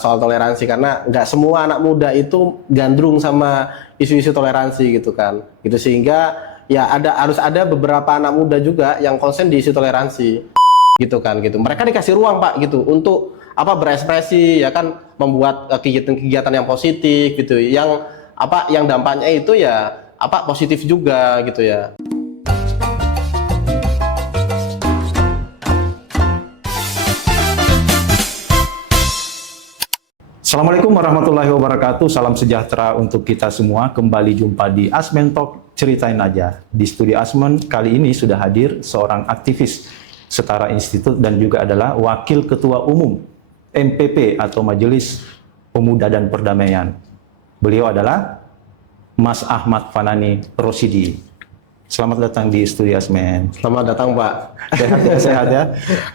soal toleransi, karena nggak semua anak muda itu gandrung sama isu-isu toleransi gitu kan. Gitu sehingga ya harus ada beberapa anak muda juga yang konsen di isu toleransi gitu kan gitu. Mereka dikasih ruang Pak gitu untuk berekspresi ya kan, membuat kegiatan-kegiatan yang positif gitu, yang dampaknya itu ya positif juga gitu ya. Assalamualaikum warahmatullahi wabarakatuh. Salam sejahtera untuk kita semua. Kembali jumpa di Asmen Talk, ceritain aja. Di studio Asmen kali ini sudah hadir seorang aktivis Setara Institut dan juga adalah Wakil Ketua Umum MPP atau Majelis Pemuda dan Perdamaian. Beliau adalah Mas Ahmad Fanani Rosidi. Selamat datang di studio Asmen. Selamat datang Pak. Sehat ya? Sehat ya?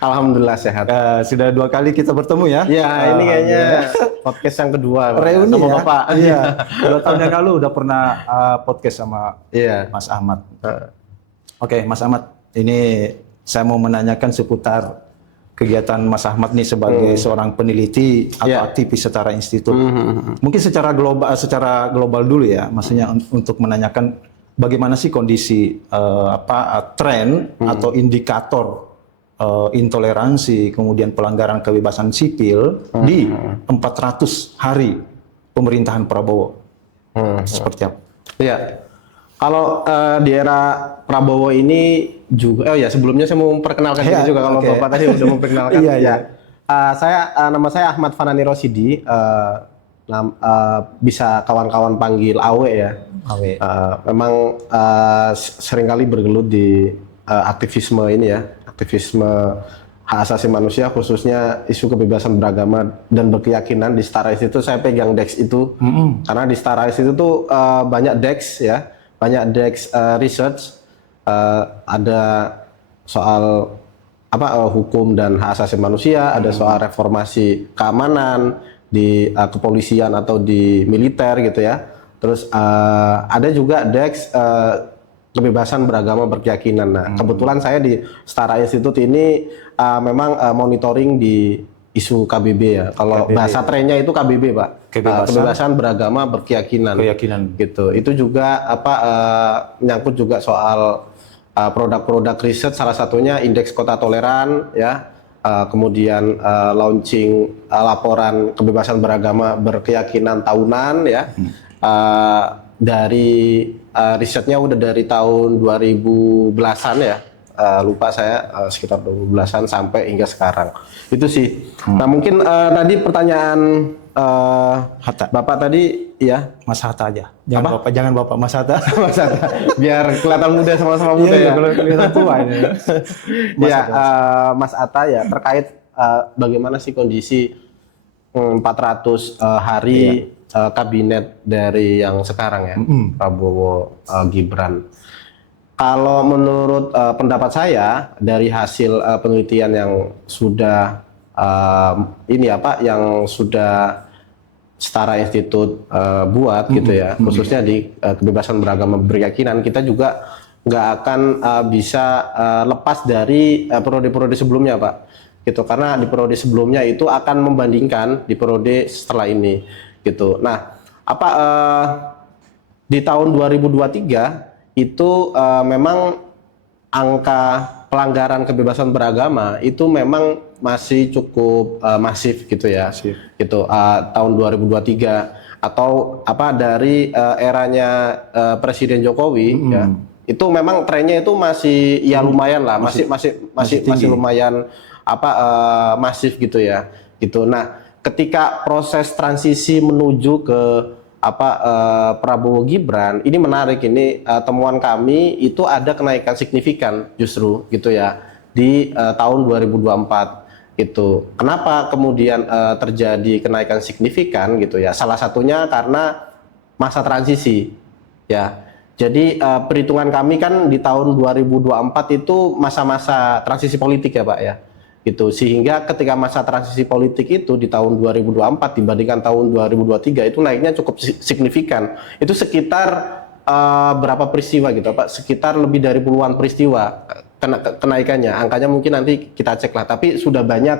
Alhamdulillah sehat. Sudah 2 kali kita bertemu ya? Ya, ini kayaknya podcast yang kedua Pak. Reuni sama ya? Bapak. Iya. 2 tahun yang lalu udah pernah podcast sama Mas Ahmad. Oke, Mas Ahmad, ini saya mau menanyakan seputar kegiatan Mas Ahmad nih sebagai seorang peneliti atau aktivis Setara Institut. Mungkin secara global dulu ya, maksudnya untuk menanyakan bagaimana sih kondisi tren atau indikator intoleransi kemudian pelanggaran kebebasan sipil di 400 hari pemerintahan Prabowo. Seperti apa? Iya. Kalau di era Prabowo ini juga, sebelumnya saya mau memperkenalkan diri juga kalau Bapak tadi udah memperkenalkan. Nama saya Ahmad Fanani Rosidi. Bisa kawan-kawan panggil Awe ya. Awe. Memang seringkali bergelut di aktivisme ini ya, aktivisme hak asasi manusia, khususnya isu kebebasan beragama dan berkeyakinan. Di Setara Institut saya pegang DEX itu, karena di Setara Institut itu banyak DEX ya, banyak DEX research, ada soal hukum dan hak asasi manusia, ada soal reformasi keamanan di kepolisian atau di militer gitu ya. Terus ada juga DEX kebebasan beragama berkeyakinan. Nah, kebetulan saya di Setara Institut ini memang monitoring di isu KBB ya. Kalau bahasa trennya itu KBB, Pak. Kebebasan beragama berkeyakinan. Gitu. Itu juga menyangkut juga soal produk-produk riset, salah satunya indeks kota toleran ya. Kemudian launching laporan kebebasan beragama berkeyakinan tahunan ya. Dari risetnya udah dari tahun 2010-an ya. Lupa saya, sekitar 2010-an sampai hingga sekarang. Itu sih. Nah, mungkin tadi pertanyaan Hatta. Bapak tadi ya, Mas Hatta aja. Jangan Bapak Mas Hatta. Mas Hatta. Biar kelihatan muda, sama-sama muda ya. Kelihatan tua ini. Mas Hatta ya, terkait bagaimana sih kondisi 400 hari kabinet dari yang sekarang ya, Prabowo Gibran. Kalau menurut pendapat saya dari hasil penelitian yang sudah yang sudah Setara Institut buat gitu ya, khususnya di kebebasan beragama berkeyakinan, kita juga nggak akan bisa lepas dari periode-periode sebelumnya Pak, gitu, karena di periode sebelumnya itu akan membandingkan di periode setelah ini gitu. Nah, di tahun 2023 itu memang angka pelanggaran kebebasan beragama itu memang masih cukup masif gitu ya. Gitu tahun 2023 atau dari eranya Presiden Jokowi ya. Itu memang trennya itu masih ya lumayan lah, masih lumayan masif gitu ya. Gitu. Nah, ketika proses transisi menuju ke Prabowo Gibran, ini menarik, ini temuan kami itu ada kenaikan signifikan justru gitu ya di tahun 2024 gitu. Kenapa kemudian terjadi kenaikan signifikan gitu ya? Salah satunya karena masa transisi ya. Jadi perhitungan kami kan di tahun 2024 itu masa-masa transisi politik ya Pak ya. Gitu. Sehingga ketika masa transisi politik itu di tahun 2024 dibandingkan tahun 2023 itu naiknya cukup signifikan. Itu sekitar berapa peristiwa gitu Pak? Sekitar lebih dari puluhan peristiwa kenaikannya. Angkanya mungkin nanti kita cek lah. Tapi sudah banyak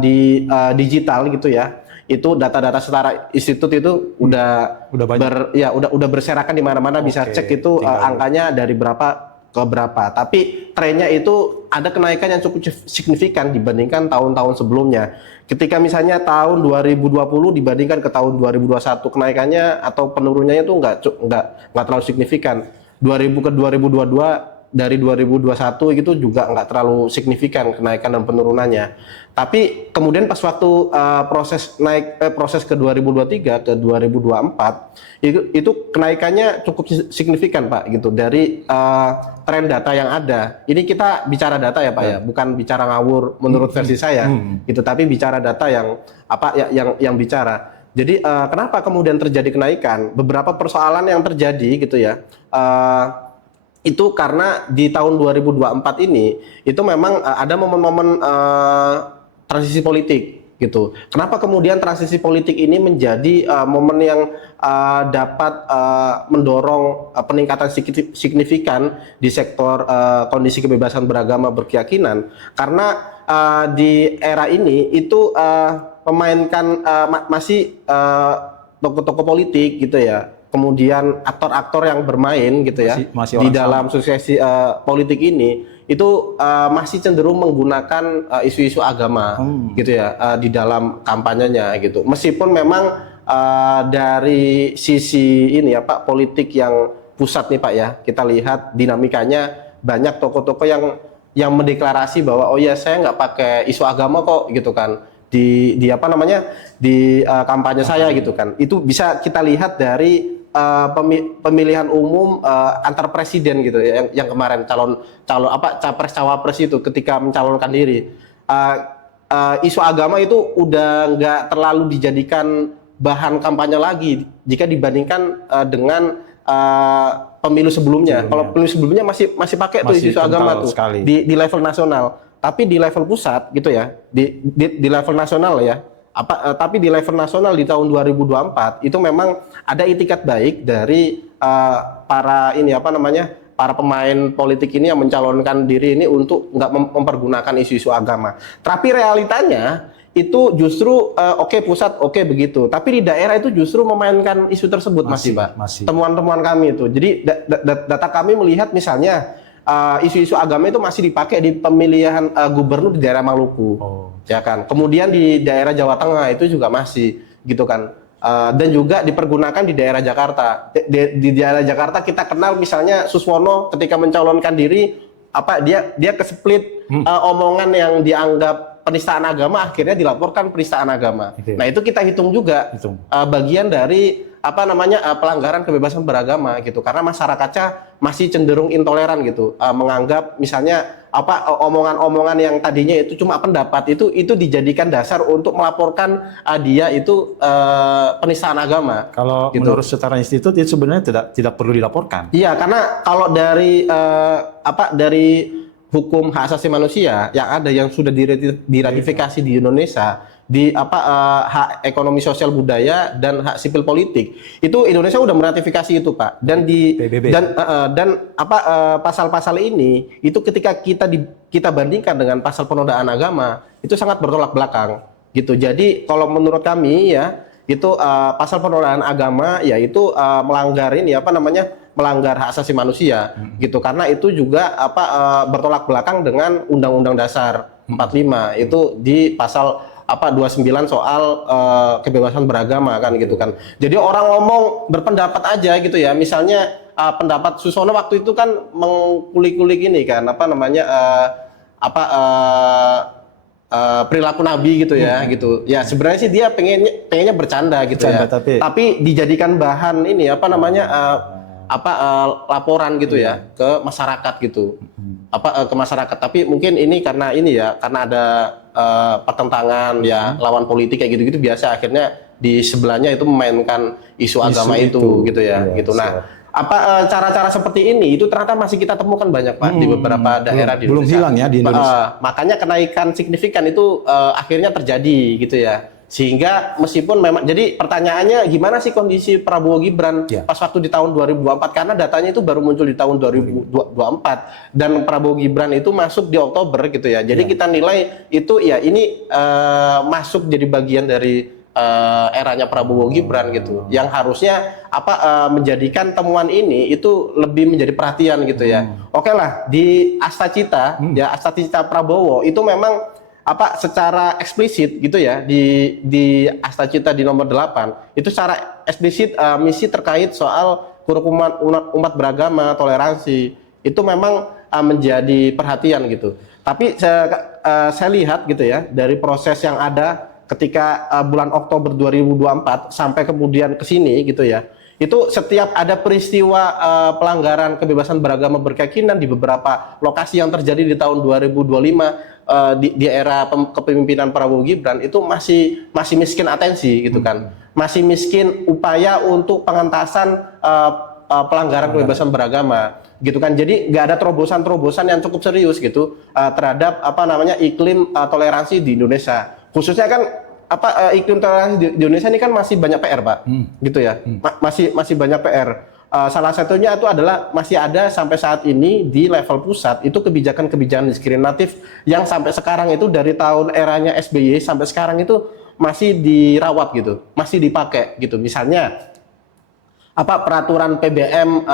di digital gitu ya. Itu data-data setara institut itu udah banyak. udah berserakan di mana-mana, bisa cek itu angkanya dari berapa ke berapa. Tapi trennya itu ada kenaikan yang cukup signifikan dibandingkan tahun-tahun sebelumnya. Ketika misalnya tahun 2020 dibandingkan ke tahun 2021, kenaikannya atau penurunannya itu nggak terlalu signifikan. 2000 ke 2022 dari 2021 itu juga nggak terlalu signifikan kenaikan dan penurunannya. Tapi kemudian pas waktu proses ke 2023 ke 2024 itu kenaikannya cukup signifikan Pak gitu dari tren data yang ada. Ini kita bicara data ya Pak ya, bukan bicara ngawur menurut versi saya gitu, tapi bicara data yang yang bicara. Jadi kenapa kemudian terjadi kenaikan? Beberapa persoalan yang terjadi gitu ya. Itu karena di tahun 2024 ini itu memang ada momen-momen transisi politik gitu. Kenapa kemudian transisi politik ini menjadi momen yang dapat mendorong peningkatan signifikan di sektor kondisi kebebasan beragama berkeyakinan? Karena di era ini itu memainkan masih tokoh-tokoh politik gitu ya. Kemudian aktor-aktor yang bermain gitu ya masih di dalam suksesi politik ini itu masih cenderung menggunakan isu-isu agama gitu ya di dalam kampanyenya gitu. Meskipun memang dari sisi ini ya Pak, politik yang pusat nih Pak ya, kita lihat dinamikanya banyak tokoh-tokoh yang mendeklarasi bahwa oh ya saya nggak pakai isu agama kok gitu kan di kampanye saya gitu kan. Itu bisa kita lihat dari pemilihan umum antar presiden gitu ya, yang kemarin calon capres cawapres itu ketika mencalonkan diri, isu agama itu udah nggak terlalu dijadikan bahan kampanye lagi jika dibandingkan dengan pemilu sebelumnya. Kalau pemilu sebelumnya masih pakai tuh isu agama tuh di level nasional, tapi di level pusat gitu ya, di level nasional ya. Tapi di level nasional di tahun 2024 itu memang ada itikat baik dari para pemain politik ini yang mencalonkan diri ini untuk nggak mempergunakan isu-isu agama. Tapi realitanya itu justru pusat begitu. Tapi di daerah itu justru memainkan isu tersebut masih Pak. Temuan-temuan kami itu. Jadi data kami melihat misalnya isu-isu agama itu masih dipakai di pemilihan gubernur di daerah Maluku, ya kan. Kemudian di daerah Jawa Tengah itu juga masih, gitu kan. Dan juga dipergunakan di daerah Jakarta. Di daerah Jakarta kita kenal misalnya Suswono ketika mencalonkan diri, dia kesplit omongan yang dianggap penistaan agama, akhirnya dilaporkan penistaan agama. Nah itu kita hitung juga bagian dari pelanggaran kebebasan beragama gitu, karena masyarakatnya masih cenderung intoleran gitu, menganggap misalnya omongan-omongan yang tadinya itu cuma pendapat itu dijadikan dasar untuk melaporkan dia itu penistaan agama. Kalau gitu. Menurut setara institut itu sebenarnya tidak perlu dilaporkan. Iya, karena kalau dari hukum hak asasi manusia yang sudah diratifikasi di Indonesia, di hak ekonomi sosial budaya dan hak sipil politik, itu Indonesia udah meratifikasi itu Pak, dan pasal-pasal ini itu ketika kita bandingkan dengan pasal penodaan agama itu sangat bertolak belakang gitu. Jadi kalau menurut kami ya itu pasal penodaan agama ya itu melanggar melanggar hak asasi manusia gitu, karena itu juga bertolak belakang dengan Undang-Undang Dasar 45 itu di pasal 29 soal kebebasan beragama kan gitu kan. Jadi orang ngomong berpendapat aja gitu ya. Misalnya pendapat Suswono waktu itu kan mengkulik-kulik ini kan perilaku Nabi gitu ya gitu. Ya sebenarnya sih dia pengennya bercanda gitu ya. Tapi dijadikan bahan ini laporan gitu ya ke masyarakat gitu. Ke masyarakat. Tapi mungkin ini karena ada pertentangan ya, lawan politik kayak gitu-gitu biasa, akhirnya di sebelahnya itu memainkan isu agama itu gitu ya, gitu. Nah, cara-cara seperti ini itu ternyata masih kita temukan banyak Pak di beberapa daerah di Indonesia. Belum hilang ya di Indonesia. Makanya kenaikan signifikan itu akhirnya terjadi gitu ya. Sehingga meskipun memang, jadi pertanyaannya gimana sih kondisi Prabowo Gibran pas waktu di tahun 2024, karena datanya itu baru muncul di tahun 2024 dan Prabowo Gibran itu masuk di Oktober gitu ya. Jadi kita nilai itu ya ini masuk jadi bagian dari eranya Prabowo Gibran gitu, yang harusnya menjadikan temuan ini itu lebih menjadi perhatian gitu ya. Oke lah, di Astacita ya, Astacita Prabowo itu memang secara eksplisit gitu ya, di Astacita di nomor 8 itu secara eksplisit misi terkait soal kerukunan umat beragama, toleransi itu memang menjadi perhatian gitu. Tapi saya lihat gitu ya, dari proses yang ada ketika bulan Oktober 2024 sampai kemudian ke sini gitu ya, itu setiap ada peristiwa pelanggaran kebebasan beragama berkeyakinan di beberapa lokasi yang terjadi di tahun 2025 di era kepemimpinan Prabowo Gibran itu masih miskin atensi gitu kan, masih miskin upaya untuk pengentasan pelanggaran kebebasan beragama gitu kan. Jadi nggak ada terobosan-terobosan yang cukup serius gitu terhadap iklim toleransi di Indonesia, khususnya kan iklim toleransi di Indonesia ini kan masih banyak PR Pak, gitu ya, masih banyak PR. Salah satunya itu adalah masih ada sampai saat ini di level pusat itu kebijakan-kebijakan diskriminatif yang sampai sekarang itu dari tahun eranya SBY sampai sekarang itu masih dirawat gitu, masih dipakai gitu. Misalnya peraturan PBM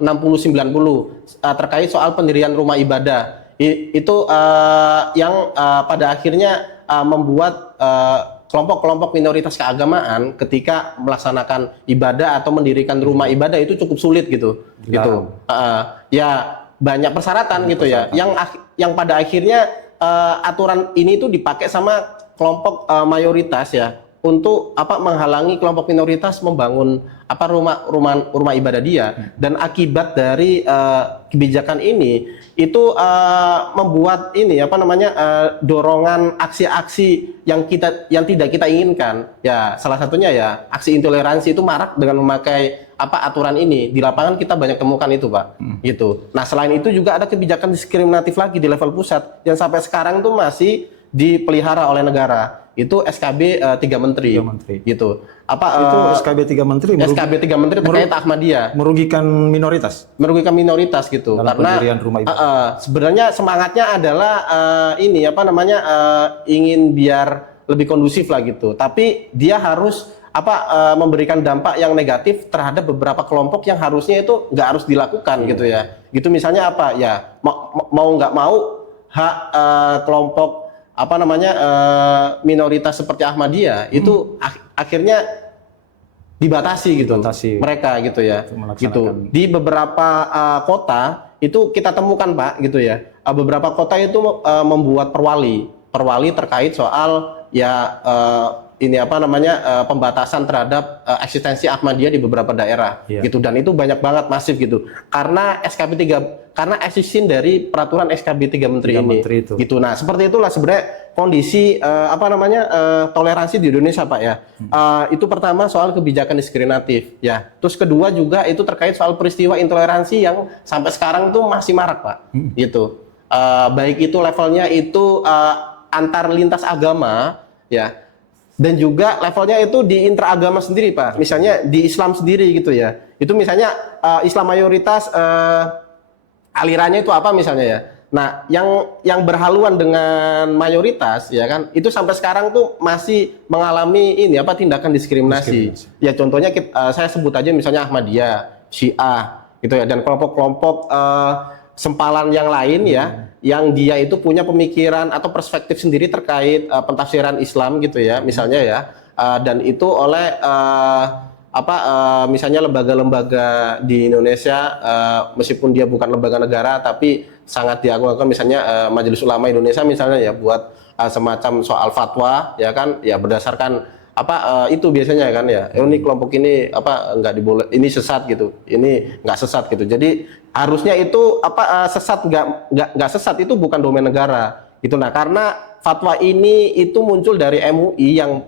6090 terkait soal pendirian rumah ibadah itu yang pada akhirnya membuat kelompok-kelompok minoritas keagamaan ketika melaksanakan ibadah atau mendirikan rumah ibadah itu cukup sulit gitu. Gitu. Ya banyak persyaratan gitu ya. Yang pada akhirnya aturan ini tuh dipakai sama kelompok mayoritas ya untuk menghalangi kelompok minoritas membangun rumah ibadah dia. Dan akibat dari kebijakan ini itu membuat ini dorongan aksi-aksi yang tidak kita inginkan ya, salah satunya ya aksi intoleransi itu marak dengan memakai aturan ini. Di lapangan kita banyak temukan itu Pak gitu. Nah selain itu juga ada kebijakan diskriminatif lagi di level pusat yang sampai sekarang tuh masih dipelihara oleh negara. Itu SKB 3 Menteri gitu. Itu SKB 3 Menteri SKB 3 Menteri terkait Ahmadiyah merugikan minoritas gitu. dalam Karena sebenarnya semangatnya adalah ingin biar lebih kondusif lah gitu. Tapi dia harus memberikan dampak yang negatif terhadap beberapa kelompok yang harusnya itu nggak harus dilakukan gitu ya. Gitu misalnya mau nggak mau hak kelompok minoritas seperti Ahmadiyah itu akhirnya dibatasi gitu, mereka gitu ya, gitu. Di beberapa kota itu kita temukan Pak gitu ya, beberapa kota itu membuat perwali terkait soal pembatasan terhadap eksistensi Ahmadiyah di beberapa daerah gitu, dan itu banyak banget masif gitu karena karena eksistensi dari peraturan SKB 3 Menteri ini itu. Gitu. Nah, seperti itulah sebenarnya kondisi toleransi di Indonesia Pak ya. Itu pertama soal kebijakan diskriminatif ya. Terus kedua juga itu terkait soal peristiwa intoleransi yang sampai sekarang tuh masih marak Pak. Gitu. Baik itu levelnya itu antar lintas agama ya. Dan juga levelnya itu di interagama sendiri Pak. Misalnya di Islam sendiri gitu ya. Itu misalnya Islam mayoritas alirannya itu apa misalnya ya. Nah, yang berhaluan dengan mayoritas ya kan, itu sampai sekarang tuh masih mengalami tindakan diskriminasi. Ya contohnya saya sebut aja misalnya Ahmadiyah, Syiah gitu ya, dan kelompok-kelompok sempalan yang lain ya, yang dia itu punya pemikiran atau perspektif sendiri terkait pentafsiran Islam gitu ya, misalnya ya, dan itu oleh misalnya lembaga-lembaga di Indonesia, meskipun dia bukan lembaga negara tapi sangat diagung-agungkan, misalnya Majelis Ulama Indonesia misalnya ya, buat semacam soal fatwa ya kan, ya berdasarkan itu biasanya kan ya, ini kelompok ini nggak diboleh, ini sesat gitu, ini nggak sesat gitu. Jadi harusnya itu sesat nggak sesat itu bukan domain negara gitu. Nah karena fatwa ini itu muncul dari MUI yang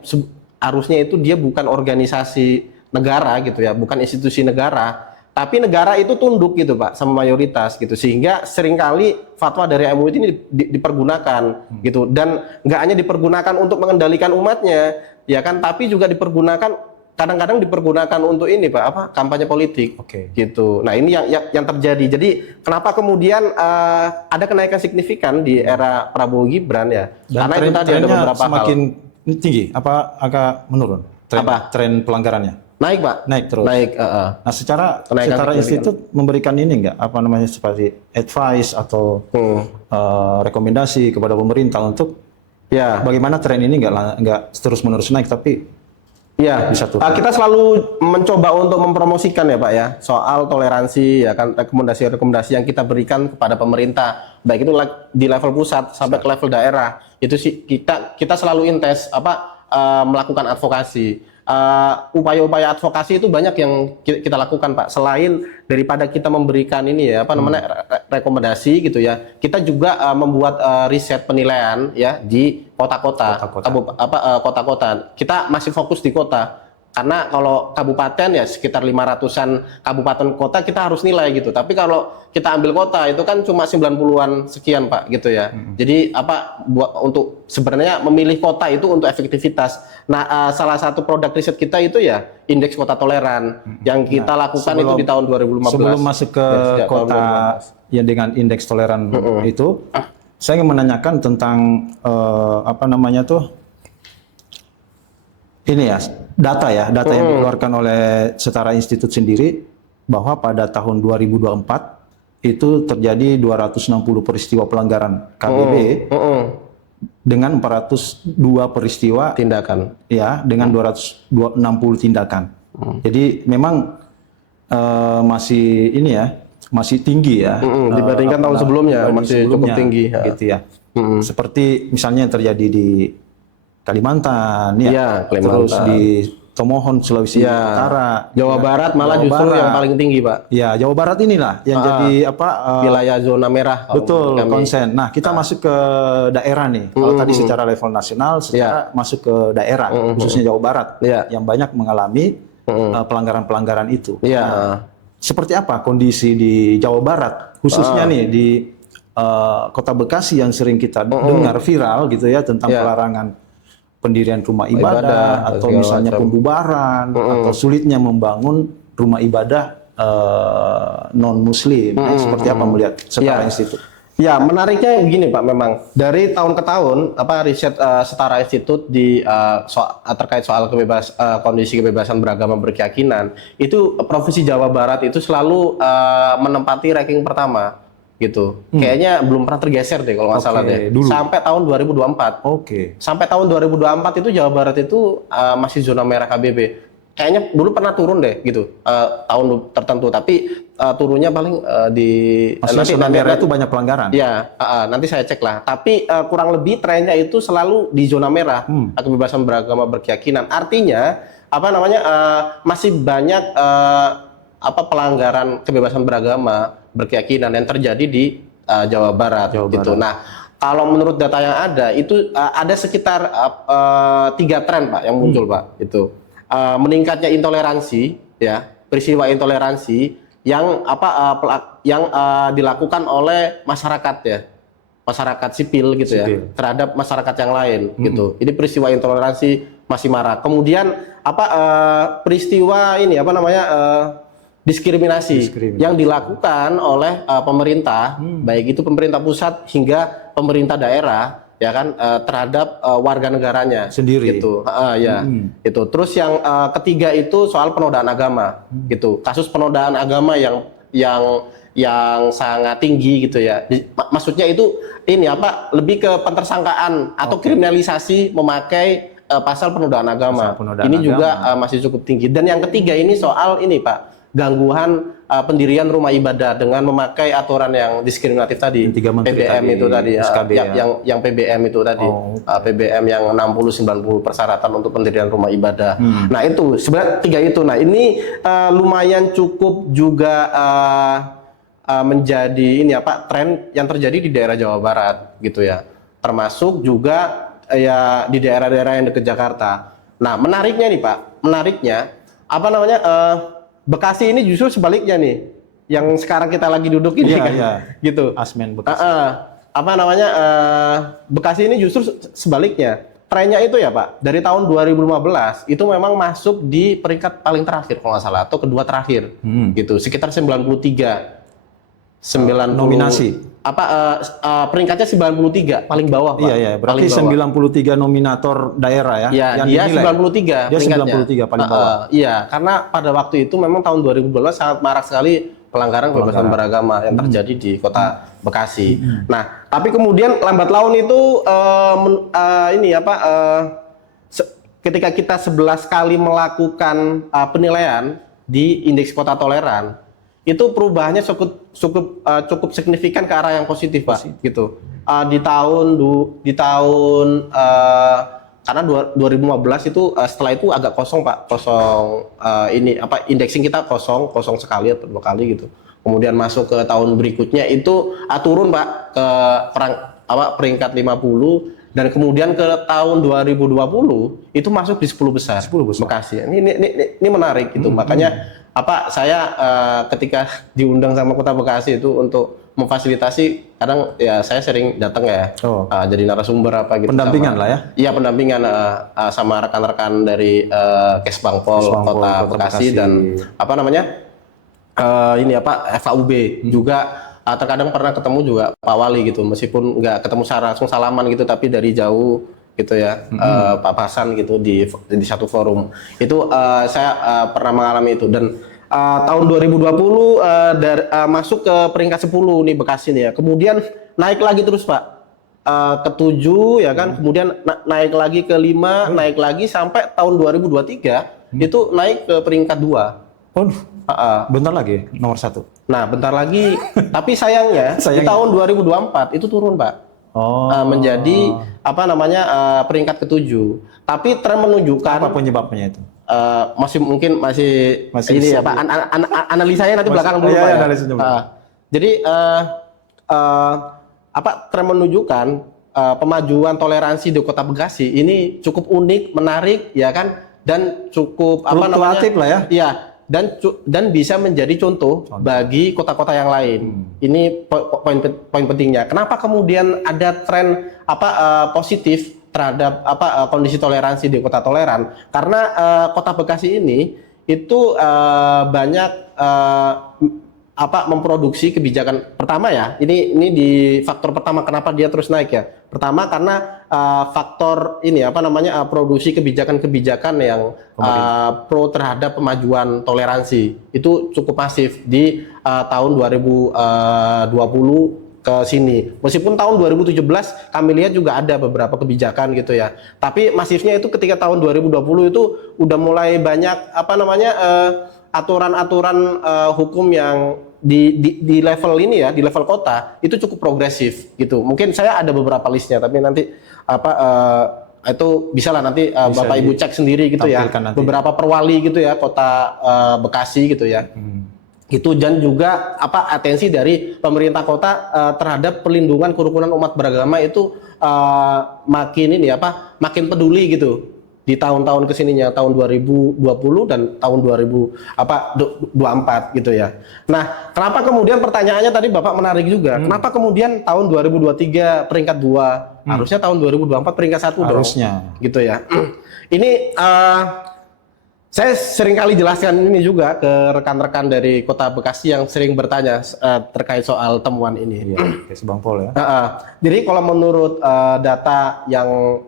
harusnya itu dia bukan organisasi negara gitu ya, bukan institusi negara. tapi negara itu tunduk gitu Pak sama mayoritas gitu, sehingga seringkali fatwa dari MUI ini dipergunakan gitu, dan nggak hanya dipergunakan untuk mengendalikan umatnya ya kan, tapi juga kadang-kadang dipergunakan untuk ini Pak, kampanye politik gitu. Nah ini yang terjadi. Jadi kenapa kemudian ada kenaikan signifikan di era Prabowo Gibran ya? Dan karena itu tadi ada beberapa semakin hal. tinggi, apa agak menurun? Tren pelanggarannya? Naik Pak. Naik terus. Naik. Nah secara institut memberikan ini nggak, apa namanya, seperti advice atau rekomendasi kepada pemerintah untuk bagaimana tren ini nggak terus menerus naik, tapi bisa turun. Kita selalu mencoba untuk mempromosikan ya Pak ya, soal toleransi ya kan, rekomendasi-rekomendasi yang kita berikan kepada pemerintah, baik itu di level pusat sampai ke level daerah. Itu sih kita selalu intens melakukan advokasi. Upaya-upaya advokasi itu banyak yang kita lakukan Pak. Selain daripada kita memberikan ini ya rekomendasi gitu ya, kita juga membuat riset penilaian ya di kota-kota. Kita masih fokus di kota. Karena kalau kabupaten ya sekitar 500-an kabupaten kota kita harus nilai gitu. Tapi kalau kita ambil kota itu kan cuma 90-an sekian Pak gitu ya. Jadi untuk sebenarnya memilih kota itu untuk efektivitas. Nah, salah satu produk riset kita itu ya indeks kota toleran yang kita lakukan itu di tahun 2015. Sebelum masuk ke kota yang dengan indeks toleran itu, saya ingin menanyakan tentang ini ya, data yang dikeluarkan oleh Setara Institut sendiri, bahwa pada tahun 2024 itu terjadi 260 peristiwa pelanggaran KBB dengan 402 peristiwa tindakan ya, dengan 260 tindakan. Jadi memang masih tinggi ya, dibandingkan tahun sebelumnya, masih cukup tinggi gitu ya. Seperti misalnya yang terjadi di Kalimantan terus di Tomohon, Sulawesi Utara, Jawa Barat malah justru yang paling tinggi Pak. Ya, Jawa Barat inilah yang jadi wilayah zona merah. Betul, konsen. Nah, kita masuk ke daerah nih. Kalau tadi secara level nasional, secara masuk ke daerah, khususnya Jawa Barat yang banyak mengalami pelanggaran-pelanggaran itu. Nah, seperti apa kondisi di Jawa Barat, khususnya nih di Kota Bekasi yang sering kita dengar viral gitu ya, tentang pelarangan pendirian rumah ibadah atau misalnya pembubaran atau sulitnya membangun rumah ibadah non Muslim. Seperti apa melihat Setara Institut? Ya, menariknya begini Pak, memang dari tahun ke tahun riset Setara Institut terkait soal kondisi kebebasan beragama berkeyakinan, itu Provinsi Jawa Barat itu selalu menempati ranking pertama gitu. Kayaknya belum pernah tergeser deh kalau nggak salah deh. Dulu. Sampai tahun 2024. Sampai tahun 2024 itu Jawa Barat itu masih zona merah KBB. Kayaknya dulu pernah turun deh gitu. Tahun tertentu, tapi turunnya paling di zona merah itu banyak pelanggaran. Ya, nanti saya cek lah. Tapi kurang lebih trennya itu selalu di zona merah kebebasan beragama berkeyakinan. Artinya masih banyak pelanggaran kebebasan beragama berkeyakinan yang terjadi di Jawa Barat gitu. Nah, kalau menurut data yang ada itu ada sekitar 3 tren Pak yang muncul Pak. Itu meningkatnya intoleransi ya, peristiwa intoleransi yang dilakukan oleh masyarakat ya, masyarakat sipil gitu ya, terhadap masyarakat yang lain gitu. Ini peristiwa intoleransi masih marak. Kemudian peristiwa ini diskriminasi yang dilakukan oleh pemerintah, baik itu pemerintah pusat hingga pemerintah daerah ya kan, terhadap warga negaranya sendiri gitu. Itu. Terus yang ketiga itu soal penodaan agama gitu. Kasus penodaan agama yang sangat tinggi gitu ya. Maksudnya itu ini lebih ke pentersangkaan atau kriminalisasi memakai pasal penodaan agama. Ini juga masih cukup tinggi. Dan yang ketiga ini soal ini Pak, gangguan pendirian rumah ibadah dengan memakai aturan yang diskriminatif tadi, PBM itu tadi, yang PBM itu tadi, PBM yang 60-90 persyaratan untuk pendirian rumah ibadah. Nah itu sebenarnya 3 itu. Nah ini lumayan cukup juga menjadi tren yang terjadi di daerah Jawa Barat gitu ya, termasuk juga ya di daerah-daerah yang dekat Jakarta. Nah menariknya nih Pak, Bekasi ini justru sebaliknya nih, yang sekarang kita lagi duduk ini kan, gitu. Asmen Bekasi. Apa namanya, Bekasi ini justru sebaliknya. Trennya itu ya Pak, dari tahun 2015 itu memang masuk di peringkat paling terakhir kalau nggak salah, atau kedua terakhir, gitu. Sekitar 93. 90 nominasi. Peringkatnya 93 paling bawah Pak. Iya, berarti 93 nominator daerah ya. Iya, yang dia dinilai. 93 Dia peringkatnya. 93 paling bawah. Iya, karena pada waktu itu memang tahun 2012 sangat marak sekali pelanggaran kebebasan beragama yang terjadi di Kota Bekasi. Nah, tapi kemudian lambat laun itu ketika kita 11 kali melakukan penilaian di indeks kota toleran, itu perubahannya cukup signifikan ke arah yang positif Pak, gitu. Di tahun karena 2015 itu setelah itu agak kosong Pak, indexing kita kosong sekali atau 2 kali gitu. Kemudian masuk ke tahun berikutnya itu turun Pak ke peringkat 50, dan kemudian ke tahun 2020 itu masuk di 10 besar. Bekasi. Ini menarik gitu. Makanya saya ketika diundang sama Kota Bekasi itu untuk memfasilitasi, kadang ya saya sering datang ya, jadi narasumber apa gitu. Pendampingan lah ya? Iya, pendampingan sama rekan-rekan dari Kesbangpol Kota Bekasi dan FAUB juga. Terkadang pernah ketemu juga Pak Wali gitu, meskipun nggak ketemu secara langsung salaman gitu, tapi dari jauh gitu ya, Pak Hasan gitu di satu forum itu saya pernah mengalami itu. Dan tahun 2020 masuk ke peringkat 10 nih Bekasi nih ya, kemudian naik lagi terus Pak, ke 7 ya kan, kemudian naik lagi ke 5, naik lagi sampai tahun 2023 itu naik ke peringkat 2. Bentar lagi nomor 1. Nah, bentar lagi. Tapi sayangnya di tahun 2024 itu turun, Pak. Menjadi peringkat ke-7. Tapi tren menunjukkan apa penyebabnya itu? Masih ini ya, Pak. Analisanya nanti belakang dulu, Pak. Jadi tren menunjukkan pemajuan toleransi di Kota Bekasi ini cukup unik, menarik ya kan, dan cukup fluktuatif lah ya. Iya. Dan bisa menjadi contoh bagi kota-kota yang lain. Ini poin pentingnya. Kenapa kemudian ada tren positif terhadap kondisi toleransi di Kota Toleran? Karena Kota Bekasi ini itu banyak memproduksi kebijakan. Pertama ya, ini di faktor pertama kenapa dia terus naik ya. Pertama karena faktor produksi kebijakan-kebijakan yang pro terhadap pemajuan toleransi itu cukup masif di tahun 2020 ke sini. Meskipun tahun 2017 kami lihat juga ada beberapa kebijakan gitu ya. Tapi masifnya itu ketika tahun 2020 itu udah mulai banyak aturan-aturan hukum yang di level ini ya, di level kota itu cukup progresif gitu. Mungkin saya ada beberapa listnya, tapi nanti itu bisa lah nanti Bapak Ibu cek sendiri gitu ya. Nanti. Beberapa perwali gitu ya, Kota Bekasi gitu ya. Itu, dan juga atensi dari pemerintah kota terhadap perlindungan kerukunan umat beragama itu makin peduli gitu di tahun-tahun kesininya, tahun 2020 dan tahun 2024 gitu ya. Nah, kenapa kemudian pertanyaannya tadi Bapak menarik juga, kenapa kemudian tahun 2023 peringkat 2, harusnya tahun 2024 peringkat 1 dong? Harusnya. Gitu ya. Ini saya sering kali jelaskan ini juga ke rekan-rekan dari Kota Bekasi yang sering bertanya terkait soal temuan ini. Kesbangpol ya. Jadi kalau menurut data yang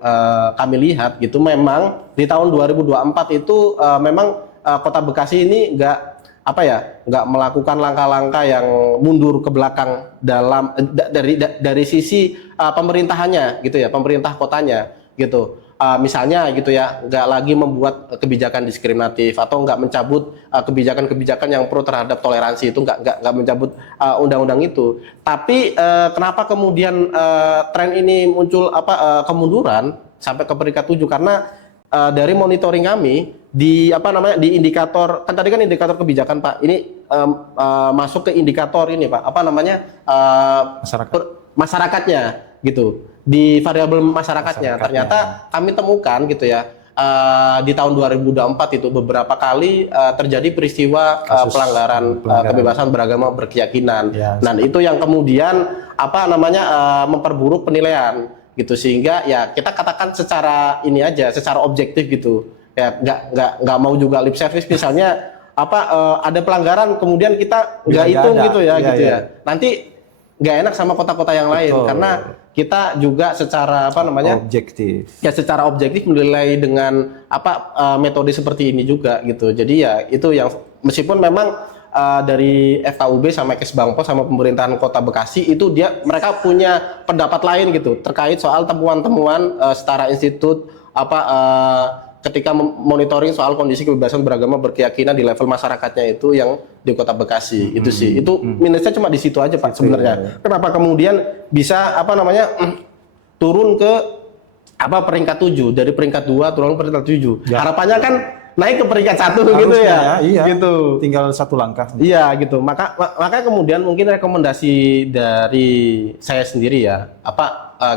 kami lihat gitu, memang di tahun 2024 itu memang Kota Bekasi ini nggak melakukan langkah-langkah yang mundur ke belakang dari sisi pemerintahannya gitu ya, pemerintah kotanya gitu. Misalnya gitu ya, nggak lagi membuat kebijakan diskriminatif atau nggak mencabut kebijakan-kebijakan yang pro terhadap toleransi, itu nggak mencabut undang-undang itu. Tapi kenapa kemudian tren ini muncul kemunduran sampai ke peringkat 7? Karena dari monitoring kami di indikator, kan tadi kan indikator kebijakan Pak, ini masuk ke indikator ini Pak, masyarakatnya gitu. Di variabel masyarakatnya ternyata kami temukan gitu ya, di tahun 2024 itu beberapa kali terjadi peristiwa pelanggaran kebebasan beragama berkeyakinan. Ya, Nah, itu yang kemudian memperburuk penilaian gitu, sehingga ya kita katakan secara ini aja, secara objektif gitu. Ya nggak mau juga lip service misalnya ada pelanggaran kemudian kita nggak hitung gitu ya, nanti nggak enak sama kota-kota yang lain. Betul. Karena kita juga secara objektif ya, secara objektif menilai dengan metode seperti ini juga gitu. Jadi ya itu yang meskipun memang dari FKUB sama Kesbangpol sama pemerintahan Kota Bekasi itu mereka punya pendapat lain gitu terkait soal temuan-temuan Setara Institut ketika monitoring soal kondisi kebebasan beragama berkeyakinan di level masyarakatnya itu yang di Kota Bekasi. Itu sih, itu minusnya cuma di situ aja Pak sebenarnya. Kenapa kemudian bisa turun ke peringkat 7, dari peringkat 2 turun ke peringkat 7. Ya. Harapannya kan naik ke peringkat 1 gitu ya. Iya. Gitu. Tinggal satu langkah. Iya gitu. Maka kemudian mungkin rekomendasi dari saya sendiri ya,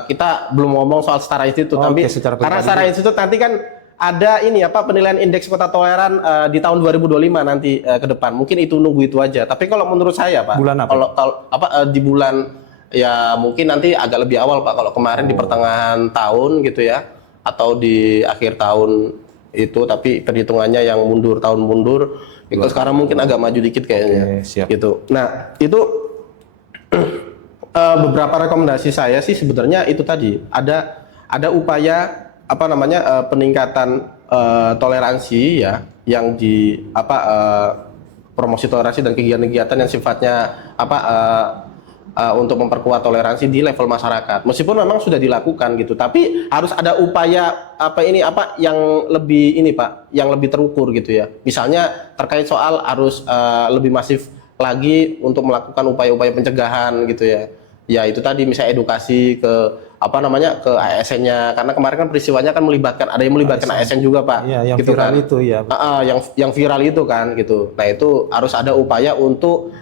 kita belum ngomong soal Setara Institut, tapi karena Setara Institut nanti kan ada penilaian indeks kota toleran di tahun 2025 nanti ke depan. Mungkin itu nunggu itu aja. Tapi kalau menurut saya Pak, bulan apa? Kalau di bulan ya mungkin nanti agak lebih awal Pak. Kalau kemarin di pertengahan tahun gitu ya, atau di akhir tahun itu, tapi perhitungannya yang tahun mundur. Itu sekarang mungkin agak maju dikit kayaknya. Siap. Gitu. Nah, itu beberapa rekomendasi saya sih sebenarnya itu tadi ada upaya peningkatan toleransi ya, yang di promosi toleransi dan kegiatan-kegiatan yang sifatnya untuk memperkuat toleransi di level masyarakat. Meskipun memang sudah dilakukan gitu, tapi harus ada upaya yang lebih Pak, yang lebih terukur gitu ya. Misalnya terkait soal harus lebih masif lagi untuk melakukan upaya-upaya pencegahan gitu ya. Ya itu tadi misalnya edukasi ke ke ASN-nya, karena kemarin kan peristiwanya kan ada yang melibatkan ASN juga Pak. Iya, yang gitu viral kan. itu ya. Yang viral itu kan gitu. Nah itu harus ada upaya untuk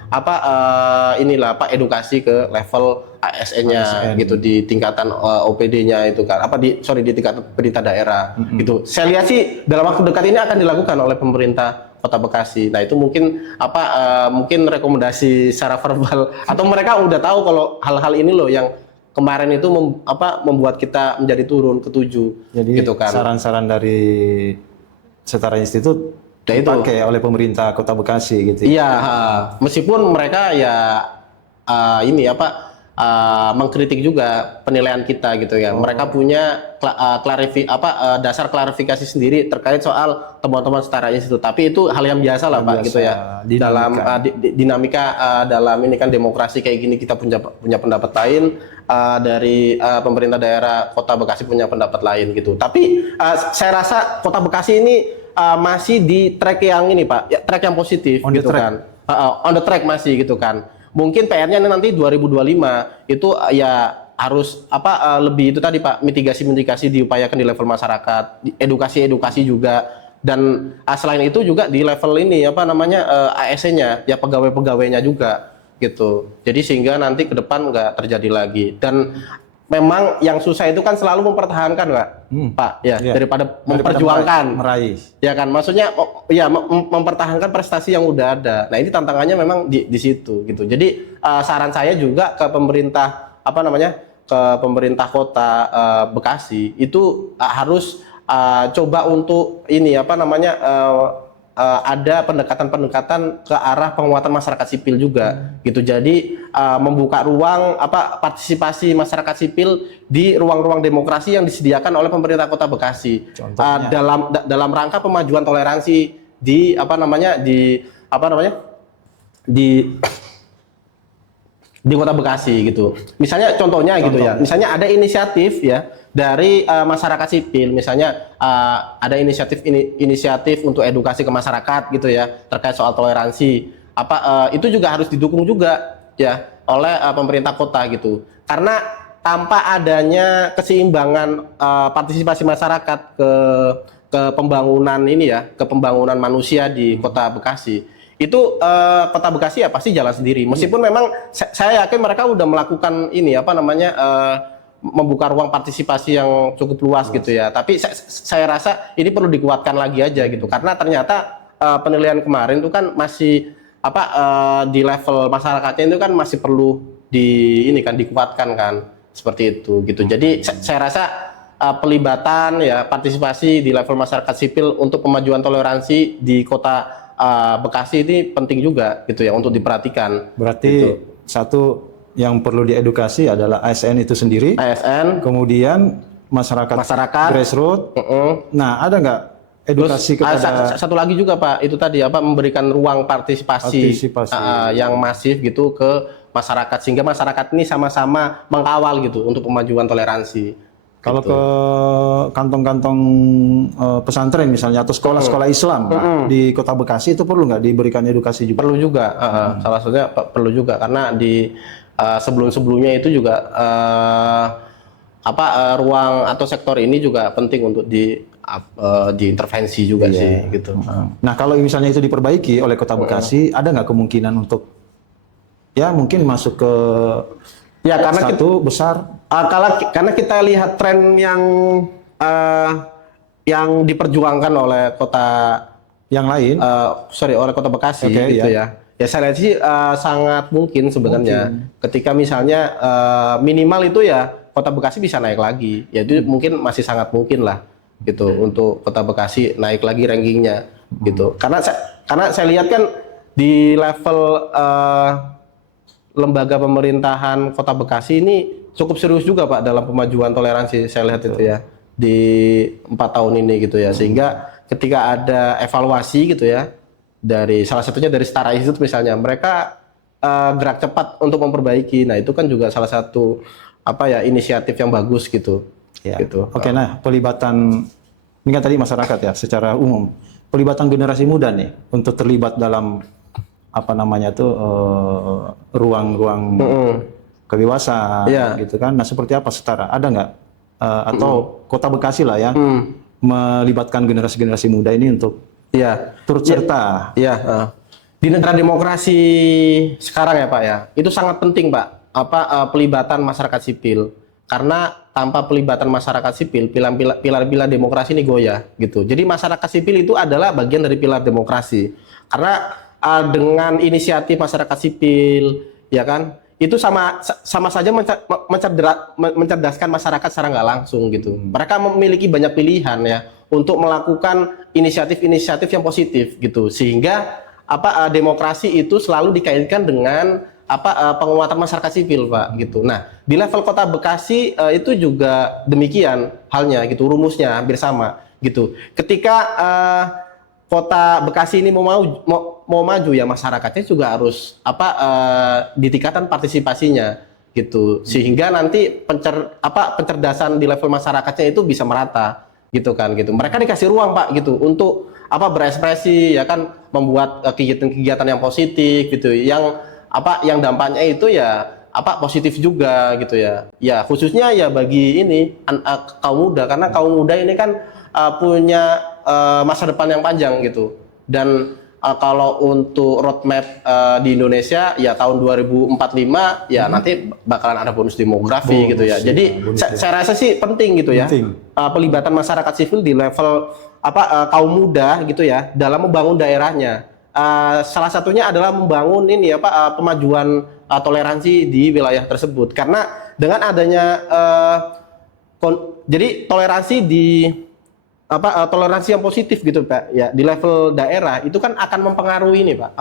edukasi ke level ASN-nya gitu, di tingkatan OPD-nya itu kan. Di tingkat pemerintah daerah gitu. Saya lihat sih dalam waktu dekat ini akan dilakukan oleh pemerintah Kota Bekasi. Nah itu mungkin mungkin rekomendasi secara verbal, atau mereka udah tahu kalau hal-hal ini loh yang kemarin itu membuat kita menjadi turun ke 7. Jadi gitu kan. Saran-saran dari Setara Institut dipakai oleh pemerintah Kota Bekasi gitu. Iya, meskipun mereka ya mengkritik juga penilaian kita gitu ya. Mereka punya dasar klarifikasi sendiri terkait soal temuan-temuan Setara Institut. Tapi itu hal yang biasa lah Pak gitu ya. Dalam dinamika dalam ini kan demokrasi kayak gini, kita punya pendapat lain, dari pemerintah daerah Kota Bekasi punya pendapat lain gitu. Tapi saya rasa Kota Bekasi ini masih di track yang ini Pak, ya, track yang positif gitu kan. On the track masih gitu kan. Mungkin PR-nya nanti 2025 itu ya harus lebih itu tadi Pak, mitigasi diupayakan di level masyarakat, edukasi juga, dan selain itu juga di level ini ASN-nya ya, pegawai-pegawainya juga gitu. Jadi sehingga nanti ke depan nggak terjadi lagi. Dan memang yang susah itu kan selalu mempertahankan Pak ya, daripada memperjuangkan meraih. Ya kan, maksudnya ya mempertahankan prestasi yang udah ada. Nah ini tantangannya memang di situ gitu. Jadi saran saya juga ke pemerintah ke pemerintah Kota Bekasi itu harus coba untuk ini ada pendekatan ke arah penguatan masyarakat sipil juga gitu. Jadi membuka ruang partisipasi masyarakat sipil di ruang-ruang demokrasi yang disediakan oleh pemerintah Kota Bekasi. Dalam rangka pemajuan toleransi di Kota Bekasi gitu. Misalnya contohnya gitu ya. Misalnya ada inisiatif ya dari masyarakat sipil, misalnya ada inisiatif untuk edukasi ke masyarakat gitu ya terkait soal toleransi. Itu juga harus didukung juga ya oleh pemerintah kota gitu. Karena tanpa adanya keseimbangan partisipasi masyarakat ke pembangunan ke pembangunan manusia di Kota Bekasi, itu Kota Bekasi ya pasti jalan sendiri. Meskipun memang saya yakin mereka udah melakukan membuka ruang partisipasi yang cukup luas gitu ya. Tapi saya rasa ini perlu dikuatkan lagi aja gitu, karena ternyata penilaian kemarin itu kan masih di level masyarakatnya itu kan masih perlu dikuatkan kan, seperti itu gitu. Jadi saya rasa pelibatan ya, partisipasi di level masyarakat sipil untuk pemajuan toleransi di Kota Bekasi ini penting juga gitu ya untuk diperhatikan. Berarti gitu. Satu yang perlu diedukasi adalah ASN itu sendiri. ASN, kemudian masyarakat grassroots. Nah, ada nggak edukasi kepada satu lagi juga Pak, itu tadi memberikan ruang partisipasi. Yang masif gitu ke masyarakat, sehingga masyarakat ini sama-sama mengawal gitu untuk pemajuan toleransi. Kalau ke kantong-kantong pesantren misalnya atau sekolah-sekolah Islam di Kota Bekasi itu perlu nggak diberikan edukasi juga? Perlu juga, salah satunya perlu juga, karena di sebelum-sebelumnya itu juga ruang atau sektor ini juga penting untuk diintervensi juga sih gitu. Nah, kalau misalnya itu diperbaiki oleh Kota Bekasi, ada nggak kemungkinan untuk ya mungkin masuk ke karena besar? Karena kita lihat tren yang diperjuangkan oleh kota yang lain, oleh Kota Bekasi gitu ya. Ya saya lihat sih sangat mungkin sebenarnya ketika misalnya minimal itu ya Kota Bekasi bisa naik lagi. Ya itu mungkin masih sangat mungkin lah gitu untuk Kota Bekasi naik lagi rankingnya gitu. Karena saya lihat kan di level lembaga pemerintahan Kota Bekasi ini cukup serius juga Pak dalam pemajuan toleransi, saya lihat itu ya di 4 tahun ini gitu ya. Sehingga ketika ada evaluasi gitu ya dari salah satunya dari Setara Institute misalnya, mereka gerak cepat untuk memperbaiki. Nah, itu kan juga salah satu inisiatif yang bagus gitu. Gitu. Oke, nah pelibatan ini kan tadi masyarakat ya secara umum. Pelibatan generasi muda nih untuk terlibat dalam ruang-ruang kebebasan gitu kan. Nah, seperti apa Setara? Ada nggak atau Kota Bekasi lah ya melibatkan generasi-generasi muda ini untuk turut serta? Di negara demokrasi sekarang ya Pak ya, itu sangat penting Pak pelibatan masyarakat sipil, karena tanpa pelibatan masyarakat sipil pilar-pilar demokrasi ini goyah gitu. Jadi masyarakat sipil itu adalah bagian dari pilar demokrasi, karena dengan inisiatif masyarakat sipil, ya kan, itu sama saja mencerdaskan masyarakat secara nggak langsung gitu. Mereka memiliki banyak pilihan ya untuk melakukan inisiatif-inisiatif yang positif gitu, sehingga demokrasi itu selalu dikaitkan dengan penguatan masyarakat sipil Pak gitu. Nah, di level Kota Bekasi itu juga demikian halnya gitu, rumusnya hampir sama gitu. Ketika Kota Bekasi ini mau maju ya, masyarakatnya juga harus ditingkatkan partisipasinya gitu, sehingga nanti pencerdasan di level masyarakatnya itu bisa merata gitu kan gitu. Mereka dikasih ruang Pak gitu untuk berekspresi ya kan, membuat kegiatan-kegiatan yang positif gitu, yang dampaknya itu ya positif juga gitu ya. Ya khususnya ya bagi ini kaum muda, karena kaum muda ini kan punya masa depan yang panjang gitu. Dan kalau untuk roadmap di Indonesia ya tahun 2045 ya nanti bakalan ada bonus demografi gitu ya. Jadi saya rasa sih penting gitu ya, pelibatan masyarakat sipil di level kaum muda gitu ya dalam membangun daerahnya. Salah satunya adalah membangun ini pemajuan toleransi di wilayah tersebut, karena dengan adanya jadi toleransi toleransi yang positif gitu Pak ya di level daerah itu kan akan mempengaruhi ini Pak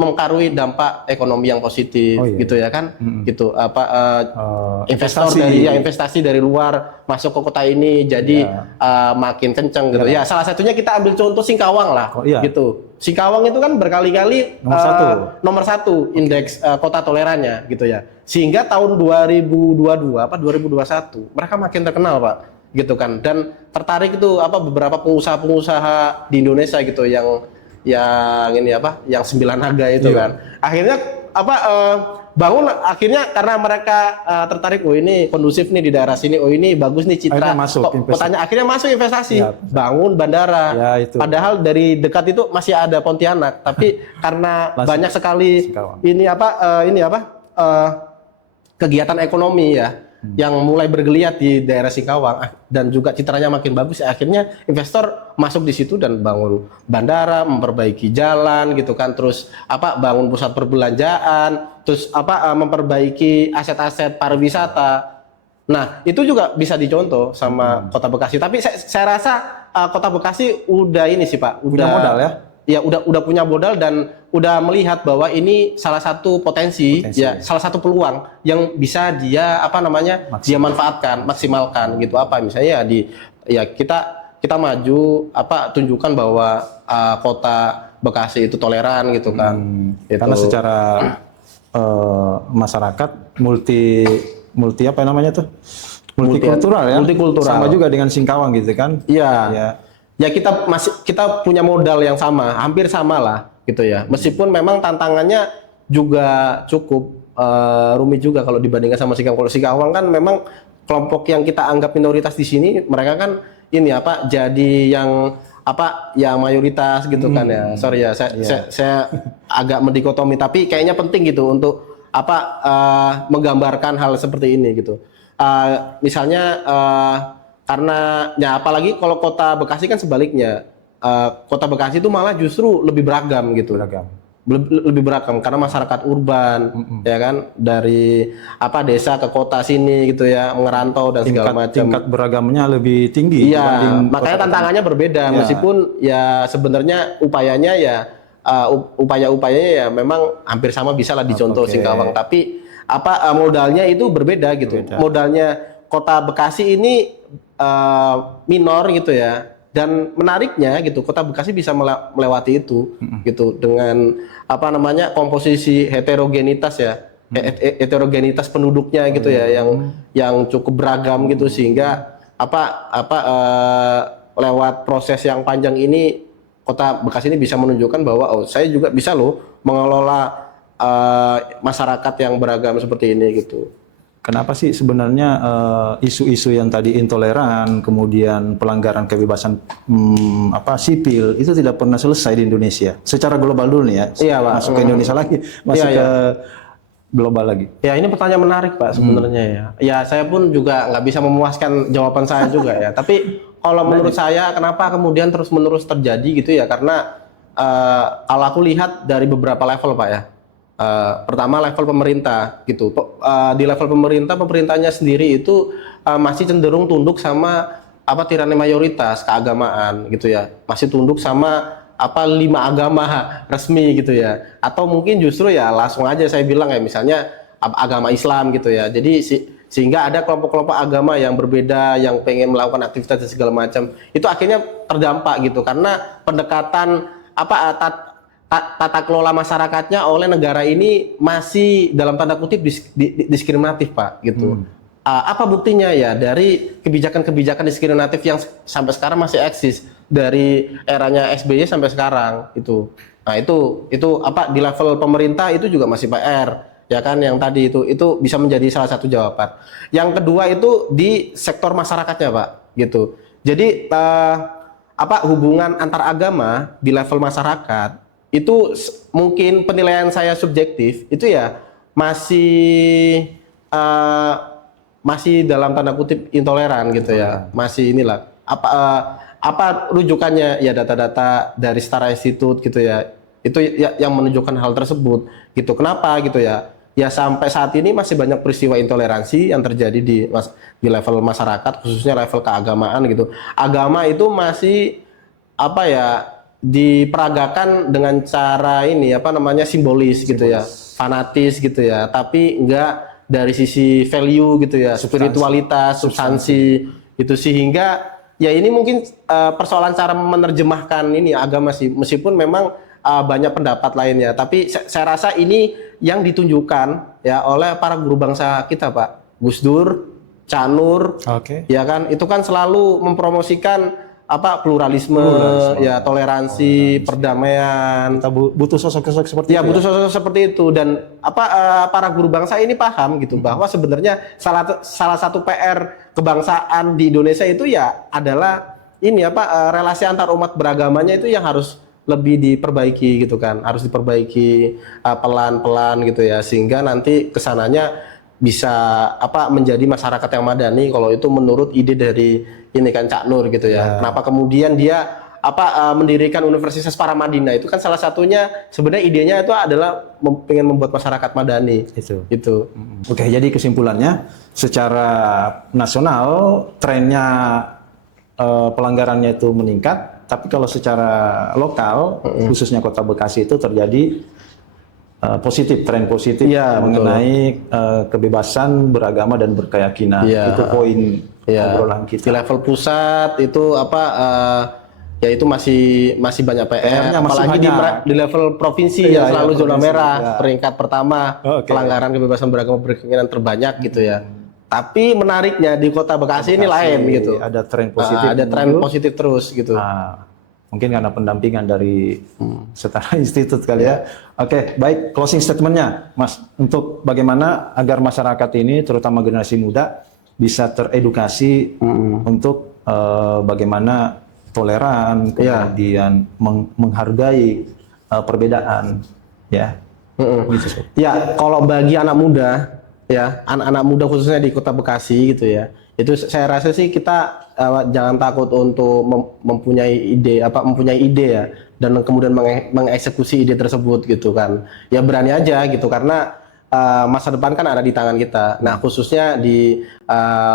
mempengaruhi dampak ekonomi yang positif gitu ya kan gitu investasi dari luar masuk ke kota ini jadi makin kenceng gitu ya. Salah satunya kita ambil contoh Singkawang lah gitu. Singkawang itu kan berkali-kali nomor satu indeks kota tolerannya gitu ya, sehingga tahun 2021 mereka makin terkenal Pak gitu kan, dan tertarik itu beberapa pengusaha-pengusaha di Indonesia gitu yang ini yang 9 naga itu kan akhirnya bangun akhirnya karena mereka tertarik, ini kondusif nih di daerah sini, ini bagus nih citra kotanya, akhirnya masuk investasi bangun bandara padahal dari dekat itu masih ada Pontianak, tapi karena banyak sekali ini kegiatan ekonomi ya yang mulai bergeliat di daerah Singkawang dan juga citranya makin bagus, akhirnya investor masuk di situ dan bangun bandara, memperbaiki jalan gitu kan, terus bangun pusat perbelanjaan, terus memperbaiki aset-aset pariwisata. Nah, itu juga bisa dicontoh sama Kota Bekasi. Tapi saya rasa Kota Bekasi udah ini sih Pak, punya modal ya? Ya udah punya modal dan udah melihat bahwa ini salah satu potensi. Ya salah satu peluang yang bisa dia dia manfaatkan, maksimalkan gitu. Misalnya kita maju tunjukkan bahwa Kota Bekasi itu toleran gitu kan. Karena secara masyarakat multi apa namanya tuh? Multikultural ya. Multikultural. Sama juga dengan Singkawang gitu kan? Iya. Ya. Ya kita punya modal yang sama, hampir sama lah gitu ya. Meskipun memang tantangannya juga cukup rumit juga kalau dibandingkan sama Singkawang. Kalau Singkawang kan memang kelompok yang kita anggap minoritas di sini, mereka kan jadi yang mayoritas gitu kan ya. Sorry ya, saya agak mendikotomi, tapi kayaknya penting gitu untuk menggambarkan hal seperti ini gitu. Misalnya karena ya apalagi kalau Kota Bekasi kan sebaliknya, Kota Bekasi itu malah justru lebih beragam gitu. Lebih beragam karena masyarakat urban ya kan, dari desa ke kota sini gitu ya, mengerantau dan segala macam. Tingkat beragamnya lebih tinggi. Iya, makanya tantangannya berbeda meskipun ya sebenarnya upaya-upayanya ya memang hampir sama, bisa lah dicontoh Singkawang, tapi modalnya itu berbeda gitu. Modalnya Kota Bekasi ini minor gitu ya, dan menariknya gitu Kota Bekasi bisa melewati itu gitu dengan komposisi heterogenitas ya, heterogenitas penduduknya gitu ya, yang cukup beragam gitu, sehingga lewat proses yang panjang ini Kota Bekasi ini bisa menunjukkan bahwa saya juga bisa loh mengelola masyarakat yang beragam seperti ini gitu. Kenapa sih sebenarnya isu-isu yang tadi intoleran, kemudian pelanggaran kebebasan sipil itu tidak pernah selesai di Indonesia? Secara global dulu nih ya. Iya, Pak. Masuk ke Indonesia lagi, ke global lagi. Ya, ini pertanyaan menarik Pak sebenarnya ya. Ya saya pun juga nggak bisa memuaskan jawaban saya juga ya. Tapi kalau menurut saya kenapa kemudian terus-menerus terjadi gitu ya? Karena kalau aku lihat dari beberapa level Pak ya. Pertama level pemerintah gitu. Di level pemerintahnya sendiri itu masih cenderung tunduk sama tirani mayoritas keagamaan gitu ya. Masih tunduk sama 5 agama resmi gitu ya. Atau mungkin justru ya langsung aja saya bilang ya, misalnya agama Islam gitu ya. Jadi sehingga ada kelompok-kelompok agama yang berbeda yang pengen melakukan aktivitas dan segala macam. Itu akhirnya terdampak gitu karena pendekatan tata kelola masyarakatnya oleh negara ini masih dalam tanda kutip diskriminatif Pak gitu. Apa buktinya ya dari kebijakan-kebijakan diskriminatif yang sampai sekarang masih eksis dari eranya SBY sampai sekarang itu. Nah itu di level pemerintah itu juga masih PR ya kan, yang tadi itu bisa menjadi salah satu jawaban. Yang kedua itu di sektor masyarakatnya Pak gitu. Jadi hubungan antar agama di level masyarakat itu mungkin penilaian saya subjektif itu ya masih dalam tanda kutip intoleran gitu ya, masih inilah rujukannya ya data-data dari Setara Institute gitu ya, itu yang menunjukkan hal tersebut gitu. Kenapa gitu ya sampai saat ini masih banyak peristiwa intoleransi yang terjadi di level masyarakat, khususnya level keagamaan gitu. Agama itu masih diperagakan dengan cara simbolis gitu ya, fanatis gitu ya, tapi enggak dari sisi value gitu ya, spiritualitas, substansi itu, sehingga ya ini mungkin persoalan cara menerjemahkan ini agama sih, meskipun memang banyak pendapat lainnya, tapi saya rasa ini yang ditunjukkan ya oleh para guru bangsa kita Pak, Gus Dur, Cak Nur, ya kan, itu kan selalu mempromosikan pluralisme, ya toleransi, perdamaian. Kita butuh sosok-sosok seperti itu. Butuh sosok seperti itu, dan para guru bangsa ini paham gitu bahwa sebenarnya salah satu PR kebangsaan di Indonesia itu ya adalah ini relasi antar umat beragamanya itu yang harus lebih diperbaiki gitu kan, harus diperbaiki pelan-pelan gitu ya, sehingga nanti kesananya bisa menjadi masyarakat yang madani kalau itu menurut ide dari ini kan Cak Nur gitu ya. Kenapa kemudian dia mendirikan Universitas Paramadina itu kan salah satunya sebenarnya idenya itu adalah pengen membuat masyarakat madani. Itu. Oke, jadi kesimpulannya secara nasional trennya pelanggarannya itu meningkat, tapi kalau secara lokal khususnya Kota Bekasi itu terjadi tren positif mengenai kebebasan beragama dan berkeyakinan. Itu poin obrolan kita. Di level pusat itu ya itu masih banyak PR, apalagi di level provinsi yang selalu zona merah, peringkat pertama pelanggaran kebebasan beragama berkeyakinan terbanyak gitu ya. Tapi menariknya di Kota Bekasi ini lain gitu. Ada tren positif. Ada tren positif terus gitu. Mungkin karena pendampingan dari setara institut kali ya. Oke, baik, closing statementnya, Mas, untuk bagaimana agar masyarakat ini, terutama generasi muda, bisa teredukasi untuk bagaimana toleran, kemudian menghargai perbedaan, ya. Ya, kalau bagi anak muda, ya, anak-anak muda khususnya di Kota Bekasi gitu ya, itu saya rasa sih kita jangan takut untuk mempunyai ide ya, dan kemudian mengeksekusi ide tersebut gitu kan. Ya berani aja gitu karena masa depan kan ada di tangan kita. Nah khususnya di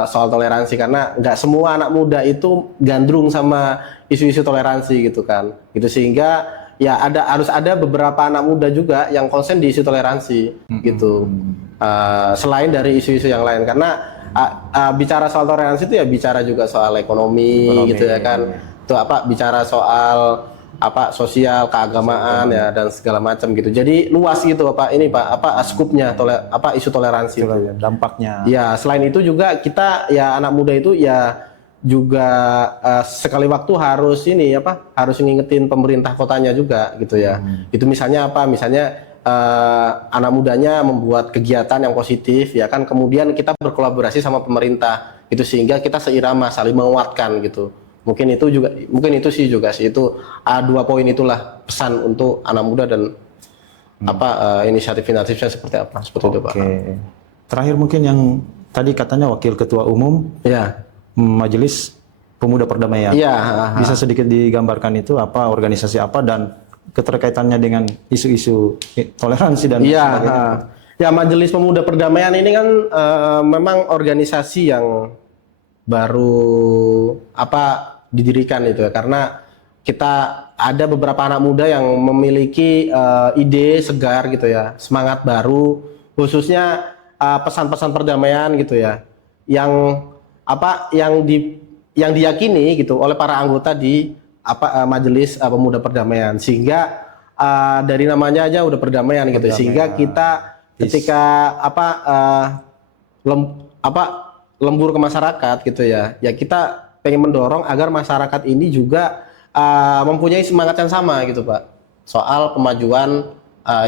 soal toleransi karena nggak semua anak muda itu gandrung sama isu-isu toleransi gitu kan. Gitu sehingga ya harus ada beberapa anak muda juga yang konsen di isu toleransi gitu. Selain dari isu-isu yang lain karena bicara soal toleransi itu ya bicara juga soal ekonomi gitu ya kan. Itu bicara soal sosial, keagamaan ya dan segala macam gitu. Jadi luas gitu skupnya isu toleransi itu. Dampaknya. Ya, selain itu juga kita ya anak muda itu ya juga sekali waktu harus harus ngingetin pemerintah kotanya juga gitu ya. Itu misalnya Misalnya anak mudanya membuat kegiatan yang positif ya kan, kemudian kita berkolaborasi sama pemerintah itu sehingga kita seirama saling menguatkan gitu. Mungkin itu sih itu dua poin itulah pesan untuk anak muda dan inisiatif-inisiatifnya seperti itu Pak. Terakhir mungkin yang tadi katanya Wakil Ketua Umum Majelis Pemuda Perdamaian. Bisa sedikit digambarkan itu organisasi apa dan keterkaitannya dengan isu-isu toleransi dan sebagainya. Ya, Majelis Pemuda Perdamaian ini kan memang organisasi yang baru didirikan itu ya, karena kita ada beberapa anak muda yang memiliki ide segar gitu ya, semangat baru, khususnya pesan-pesan perdamaian gitu ya, yang diyakini gitu oleh para anggota di Majelis Pemuda Perdamaian, sehingga dari namanya aja udah perdamaian gitu, sehingga kita ketika lembur ke masyarakat gitu ya kita pengen mendorong agar masyarakat ini juga mempunyai semangat yang sama gitu Pak, soal kemajuan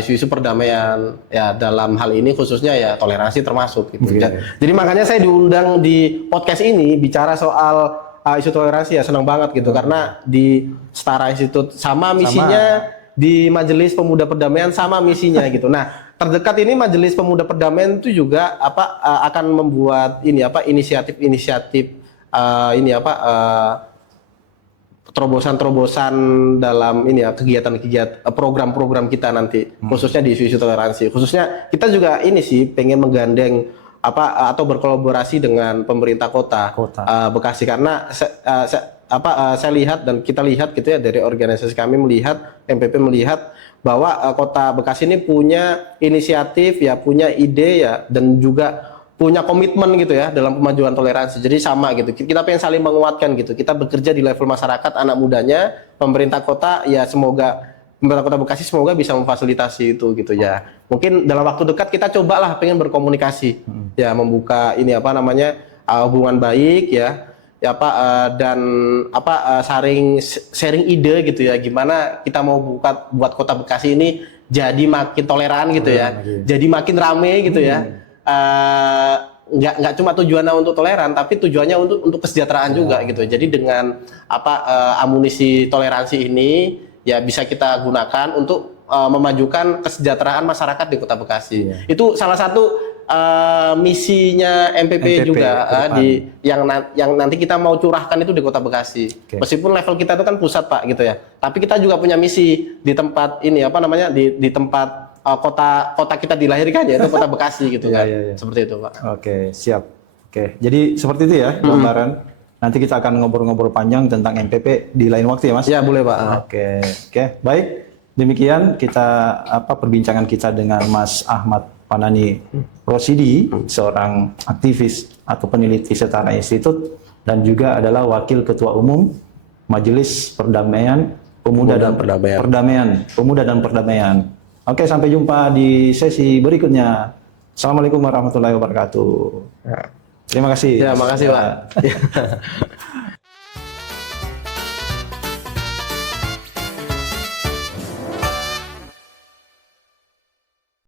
isu-isu perdamaian ya, dalam hal ini khususnya ya toleransi termasuk gitu. Jadi makanya saya diundang di podcast ini bicara soal isu toleransi ya, senang banget gitu karena di Setara Institut sama misinya, di Majelis Pemuda Perdamaian sama misinya gitu. Nah, terdekat ini Majelis Pemuda Perdamaian itu juga akan membuat inisiatif-inisiatif terobosan-terobosan dalam kegiatan-kegiatan program-program kita nanti khususnya di isu-isu toleransi. Khususnya kita juga pengen menggandeng atau berkolaborasi dengan pemerintah kota Bekasi karena saya lihat dan kita lihat gitu ya, dari organisasi kami melihat, MPP melihat bahwa Kota Bekasi ini punya inisiatif ya, punya ide ya, dan juga punya komitmen gitu ya dalam kemajuan toleransi. Jadi sama gitu, kita pengen saling menguatkan gitu. Kita bekerja di level masyarakat, anak mudanya, pemerintah kota ya, semoga pemerintah Kota Bekasi semoga bisa memfasilitasi itu gitu ya. Mungkin dalam waktu dekat kita cobalah pengen berkomunikasi ya, membuka hubungan baik ya dan sharing ide gitu ya, gimana kita mau buat Kota Bekasi ini jadi makin toleran gitu ya, jadi makin rame gitu ya. Nggak cuma tujuannya untuk toleran, tapi tujuannya untuk kesejahteraan juga gitu. Jadi dengan amunisi toleransi ini ya bisa kita gunakan untuk memajukan kesejahteraan masyarakat di Kota Bekasi. Itu salah satu misinya MPP juga yang nanti kita mau curahkan itu di Kota Bekasi. Meskipun level kita itu kan pusat Pak gitu ya. Tapi kita juga punya misi di tempat ini apa namanya di tempat kota kita dilahirkan yaitu Kota Bekasi gitu kan. Seperti itu Pak. Oke, siap. Oke. Jadi seperti itu ya gambaran. Nanti kita akan ngobrol-ngobrol panjang tentang MPP di lain waktu ya Mas. Ya boleh Pak. Oke. Baik. Demikian kita perbincangan kita dengan Mas Ahmad Panani Rosidi, seorang aktivis atau peneliti Setara Institute dan juga adalah Wakil Ketua Umum Majelis Perdamaian Pemuda dan Perdamaian. Oke, sampai jumpa di sesi berikutnya. Assalamualaikum warahmatullahi wabarakatuh. Terima kasih. Ya, makasih Pak.